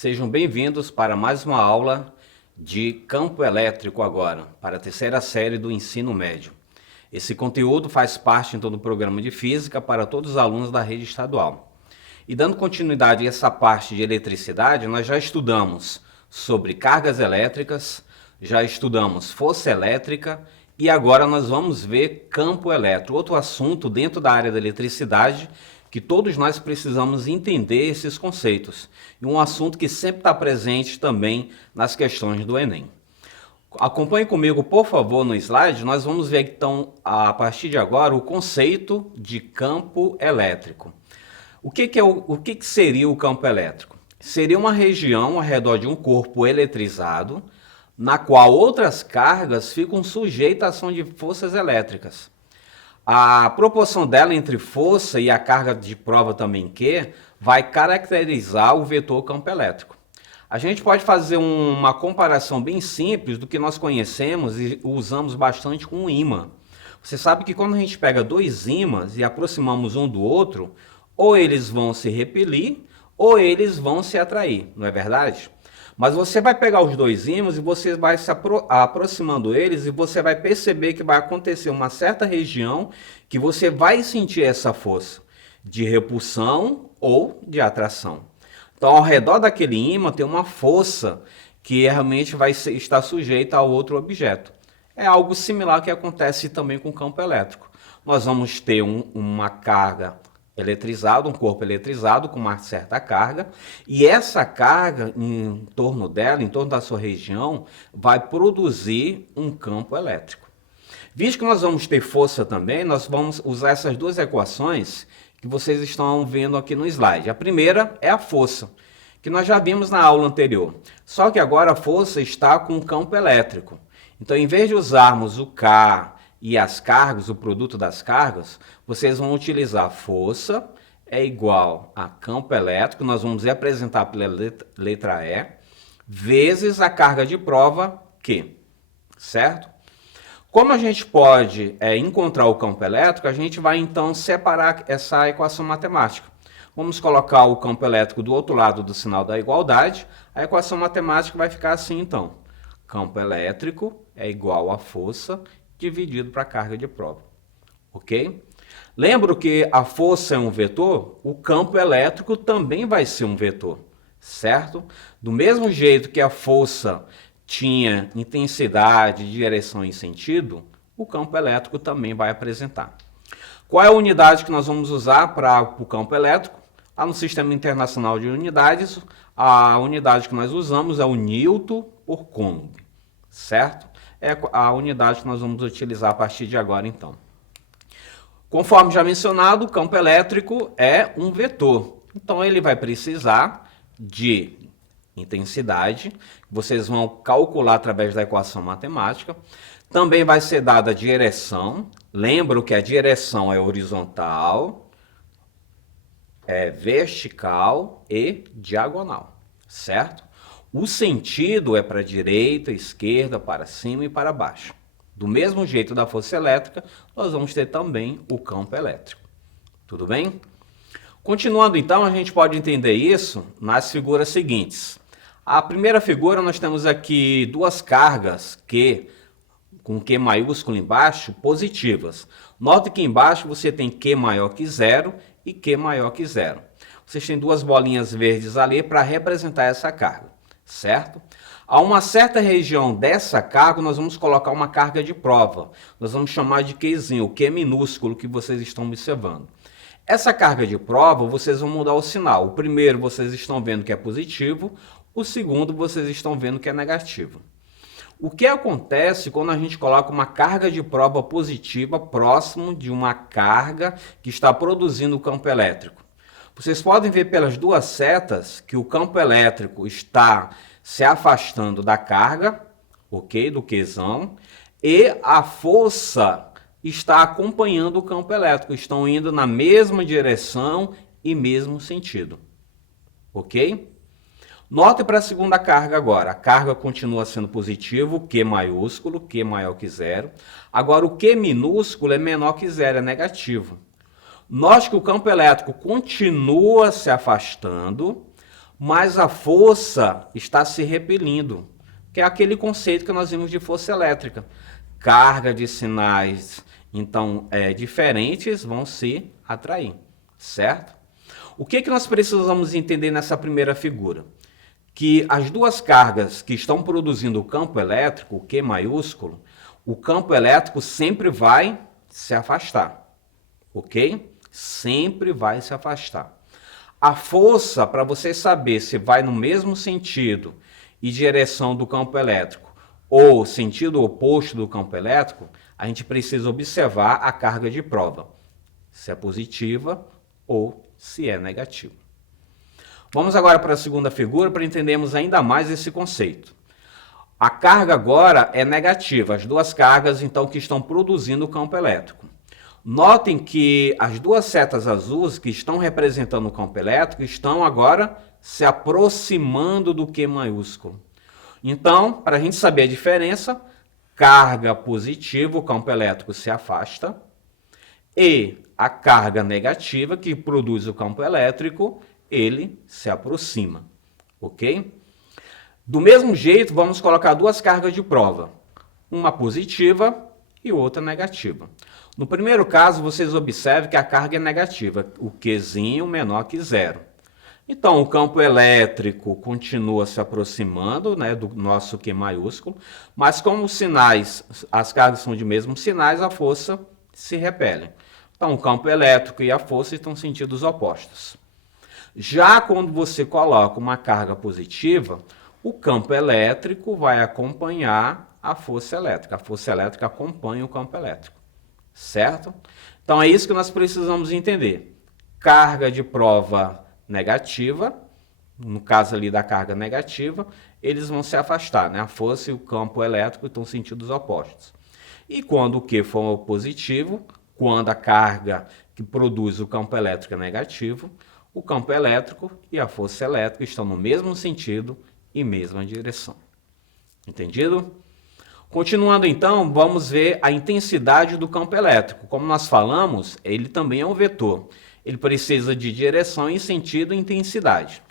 Sejam bem-vindos para mais uma aula de campo elétrico agora, para a terceira série do ensino médio. Esse conteúdo faz parte então do programa de física para todos os alunos da rede estadual. E dando continuidade a essa parte de eletricidade, nós já estudamos sobre cargas elétricas, já estudamos força elétrica e agora nós vamos ver campo elétrico, outro assunto dentro da área da eletricidade que todos nós precisamos entender esses conceitos. E um assunto que sempre está presente também nas questões do Enem. Acompanhe comigo, por favor, no slide. Nós vamos ver então, a partir de agora, o conceito de campo elétrico. O que seria o campo elétrico? Seria uma região ao redor de um corpo eletrizado, na qual outras cargas ficam sujeitas à ação de forças elétricas. A proporção dela entre força e a carga de prova também Q vai caracterizar o vetor campo elétrico. A gente pode fazer uma comparação bem simples do que nós conhecemos e usamos bastante com o ímã. Você sabe que quando a gente pega dois ímãs e aproximamos um do outro, ou eles vão se repelir ou eles vão se atrair, não é verdade? Mas você vai pegar os dois ímãs e você vai se aproximando eles e você vai perceber que vai acontecer uma certa região que você vai sentir essa força de repulsão ou de atração. Então, ao redor daquele ímã tem uma força que realmente vai estar sujeita ao outro objeto. É algo similar que acontece também com o campo elétrico. Nós vamos ter uma carga eletrizado, um corpo eletrizado com uma certa carga, e essa carga em torno dela, em torno da sua região, vai produzir um campo elétrico. Visto que nós vamos ter força também, nós vamos usar essas duas equações que vocês estão vendo aqui no slide. A primeira é a força, que nós já vimos na aula anterior, só que agora a força está com um campo elétrico. Então, em vez de usarmos o K e as cargas, o produto das cargas, vocês vão utilizar força é igual a campo elétrico, nós vamos representar pela letra E, vezes a carga de prova Q, certo? Como a gente pode encontrar o campo elétrico, a gente vai então separar essa equação matemática. Vamos colocar o campo elétrico do outro lado do sinal da igualdade, a equação matemática vai ficar assim então. Campo elétrico é igual a força dividido para a carga de prova, ok? Lembro que a força é um vetor, o campo elétrico também vai ser um vetor, certo? Do mesmo jeito que a força tinha intensidade, direção e sentido, o campo elétrico também vai apresentar. Qual é a unidade que nós vamos usar para o campo elétrico? No Sistema Internacional de Unidades, a unidade que nós usamos é o Newton por Coulomb, certo? É a unidade que nós vamos utilizar a partir de agora, então. Conforme já mencionado, o campo elétrico é um vetor. Então, ele vai precisar de intensidade, que vocês vão calcular através da equação matemática. Também vai ser dada a direção. Lembro que a direção é horizontal, é vertical e diagonal, certo? O sentido é para a direita, esquerda, para cima e para baixo. Do mesmo jeito da força elétrica, nós vamos ter também o campo elétrico. Tudo bem? Continuando então, a gente pode entender isso nas figuras seguintes. A primeira figura, nós temos aqui duas cargas Q, com Q maiúsculo embaixo, positivas. Note que embaixo você tem Q maior que zero e Q maior que zero. Vocês têm duas bolinhas verdes ali para representar essa carga, certo? A uma certa região dessa carga, nós vamos colocar uma carga de prova. Nós vamos chamar de Qzinho, o Q minúsculo que vocês estão observando. Essa carga de prova, vocês vão mudar o sinal. O primeiro vocês estão vendo que é positivo, o segundo vocês estão vendo que é negativo. O que acontece quando a gente coloca uma carga de prova positiva próximo de uma carga que está produzindo o campo elétrico? Vocês podem ver pelas duas setas que o campo elétrico está se afastando da carga, ok, do Qzão, e a força está acompanhando o campo elétrico, estão indo na mesma direção e mesmo sentido, ok? Note para a segunda carga agora, a carga continua sendo positivo, Q maiúsculo, Q maior que zero. Agora o Q minúsculo é menor que zero, é negativo. Note que o campo elétrico continua se afastando, mas a força está se repelindo, que é aquele conceito que nós vimos de força elétrica. Carga de sinais, então, diferentes vão se atrair, certo? O que nós precisamos entender nessa primeira figura? Que as duas cargas que estão produzindo o campo elétrico, o Q maiúsculo, o campo elétrico sempre vai se afastar, ok? Sempre vai se afastar. A força, para você saber se vai no mesmo sentido e direção do campo elétrico ou sentido oposto do campo elétrico, a gente precisa observar a carga de prova, se é positiva ou se é negativa. Vamos agora para a segunda figura para entendermos ainda mais esse conceito. A carga agora é negativa, as duas cargas então que estão produzindo o campo elétrico. Notem que as duas setas azuis que estão representando o campo elétrico estão agora se aproximando do Q maiúsculo. Então, para a gente saber a diferença, carga positiva, o campo elétrico se afasta, e a carga negativa, que produz o campo elétrico, ele se aproxima, ok? Do mesmo jeito, vamos colocar duas cargas de prova, uma positiva e outra negativa. No primeiro caso, vocês observem que a carga é negativa, o Qzinho menor que zero. Então, o campo elétrico continua se aproximando, né, do nosso Q maiúsculo, mas como os sinais, as cargas são de mesmos sinais, a força se repele. Então, o campo elétrico e a força estão em sentidos opostos. Já quando você coloca uma carga positiva, o campo elétrico vai acompanhar a força elétrica. A força elétrica acompanha o campo elétrico, certo? Então, é isso que nós precisamos entender. Carga de prova negativa, no caso ali da carga negativa, eles vão se afastar, né? A força e o campo elétrico estão em sentidos opostos. E quando o Q for positivo, quando a carga que produz o campo elétrico é negativo, o campo elétrico e a força elétrica estão no mesmo sentido e mesma direção. Entendido? Continuando então, vamos ver a intensidade do campo elétrico. Como nós falamos, ele também é um vetor. Ele precisa de direção e sentido e intensidade.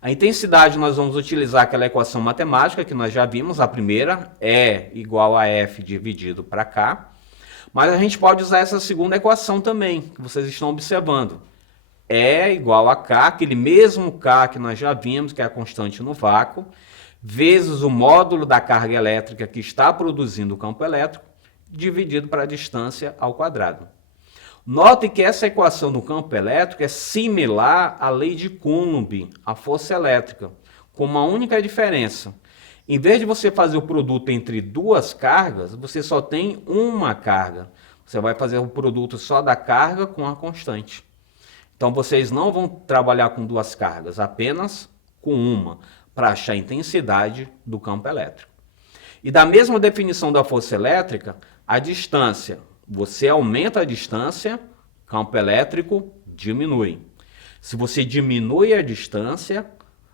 A intensidade nós vamos utilizar aquela equação matemática que nós já vimos, a primeira, E igual a F dividido para K. Mas a gente pode usar essa segunda equação também, que vocês estão observando. E igual a K, aquele mesmo K que nós já vimos, que é a constante no vácuo, vezes o módulo da carga elétrica que está produzindo o campo elétrico, dividido para a distância ao quadrado. Note que essa equação do campo elétrico é similar à lei de Coulomb, a força elétrica, com uma única diferença. Em vez de você fazer o produto entre duas cargas, você só tem uma carga. Você vai fazer o produto só da carga com a constante. Então, vocês não vão trabalhar com duas cargas, apenas com uma, para achar a intensidade do campo elétrico. E da mesma definição da força elétrica, a distância. Você aumenta a distância, campo elétrico diminui. Se você diminui a distância,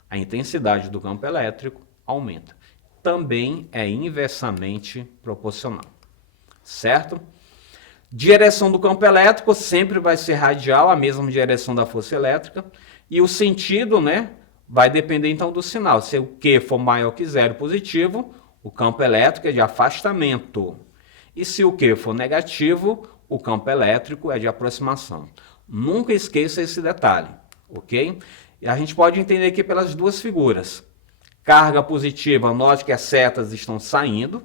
a intensidade do campo elétrico aumenta. Também é inversamente proporcional, certo? Direção do campo elétrico sempre vai ser radial, a mesma direção da força elétrica, e o sentido, né, vai depender então do sinal. Se o Q for maior que zero positivo, o campo elétrico é de afastamento. E se o Q for negativo, o campo elétrico é de aproximação. Nunca esqueça esse detalhe, ok? E a gente pode entender aqui pelas duas figuras. Carga positiva, note que as setas estão saindo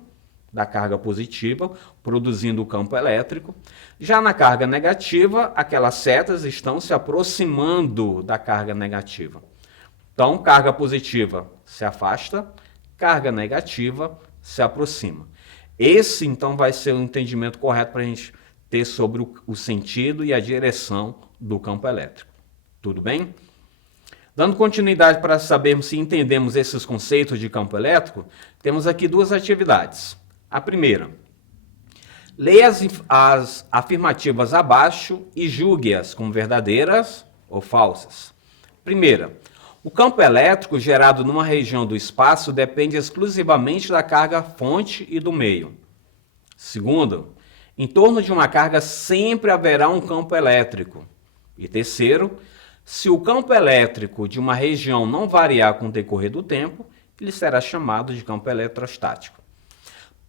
da carga positiva, produzindo o campo elétrico. Já na carga negativa, aquelas setas estão se aproximando da carga negativa. Então, carga positiva se afasta, carga negativa se aproxima. Esse, então, vai ser o entendimento correto para a gente ter sobre o sentido e a direção do campo elétrico. Tudo bem? Dando continuidade para sabermos se entendemos esses conceitos de campo elétrico, temos aqui duas atividades. A primeira, leia as afirmativas abaixo e julgue-as como verdadeiras ou falsas. Primeira, o campo elétrico gerado numa região do espaço depende exclusivamente da carga fonte e do meio. Segundo, em torno de uma carga sempre haverá um campo elétrico. E terceiro, Se o campo elétrico de uma região não variar com o decorrer do tempo, ele será chamado de campo eletrostático.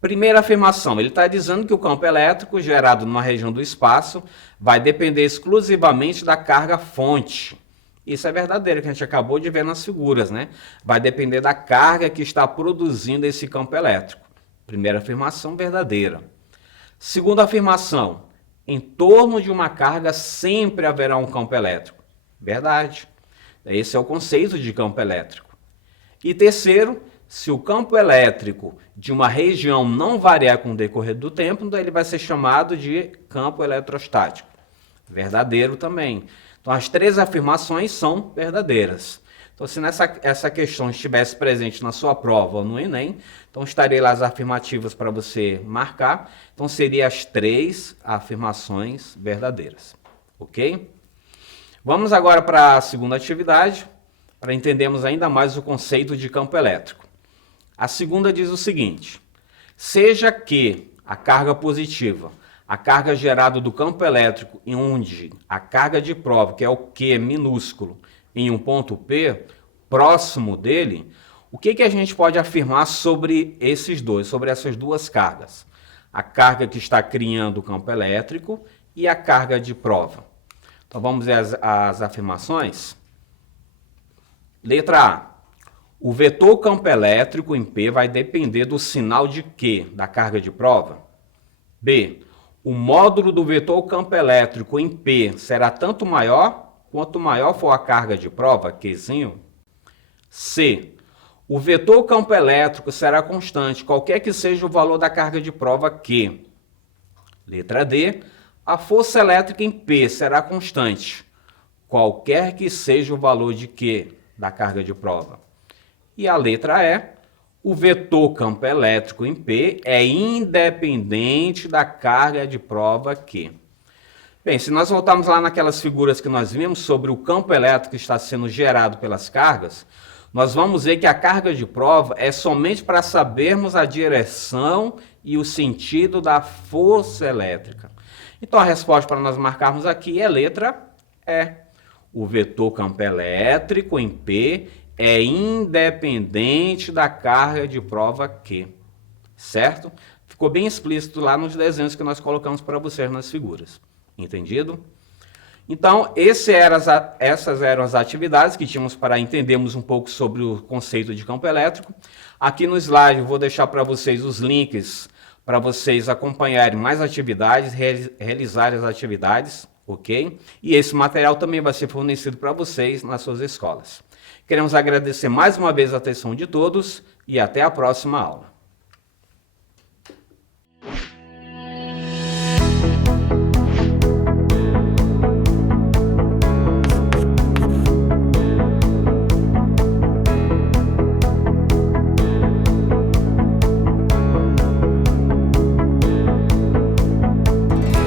Primeira afirmação, ele está dizendo que o campo elétrico gerado numa região do espaço vai depender exclusivamente da carga fonte. Isso é verdadeiro, que a gente acabou de ver nas figuras, né? Vai depender da carga que está produzindo esse campo elétrico. Primeira afirmação, verdadeira. Segunda afirmação, em torno de uma carga sempre haverá um campo elétrico. Verdade. Esse é o conceito de campo elétrico. E terceiro, se o campo elétrico de uma região não variar com o decorrer do tempo, então ele vai ser chamado de campo eletrostático. Verdadeiro também. Então as três afirmações são verdadeiras. Então se essa questão estivesse presente na sua prova ou no Enem, então estarei lá as afirmativas para você marcar. Então seriam as três afirmações verdadeiras. Ok? Vamos agora para a segunda atividade, para entendermos ainda mais o conceito de campo elétrico. A segunda diz o seguinte: seja que a carga positiva, a carga gerada do campo elétrico, em onde a carga de prova, que é o Q minúsculo, em um ponto P, próximo dele, o que a gente pode afirmar sobre esses dois, sobre essas duas cargas? A carga que está criando o campo elétrico e a carga de prova. Então vamos ver as afirmações. Letra A. O vetor campo elétrico em P vai depender do sinal de Q, da carga de prova. B. O módulo do vetor campo elétrico em P será tanto maior quanto maior for a carga de prova, Qzinho. C. O vetor campo elétrico será constante, qualquer que seja o valor da carga de prova Q. Letra D. A força elétrica em P será constante, qualquer que seja o valor de Q da carga de prova. E a letra E, o vetor campo elétrico em P é independente da carga de prova Q. Bem, se nós voltarmos lá naquelas figuras que nós vimos sobre o campo elétrico que está sendo gerado pelas cargas, nós vamos ver que a carga de prova é somente para sabermos a direção e o sentido da força elétrica. Então a resposta para nós marcarmos aqui é letra E. O vetor campo elétrico em P é independente da carga de prova Q. Certo? Ficou bem explícito lá nos desenhos que nós colocamos para vocês nas figuras. Entendido? Então, essas eram as atividades que tínhamos para entendermos um pouco sobre o conceito de campo elétrico. Aqui no slide eu vou deixar para vocês os links para vocês acompanharem mais atividades, realizarem as atividades, ok? E esse material também vai ser fornecido para vocês nas suas escolas. Queremos agradecer mais uma vez a atenção de todos e até a próxima aula.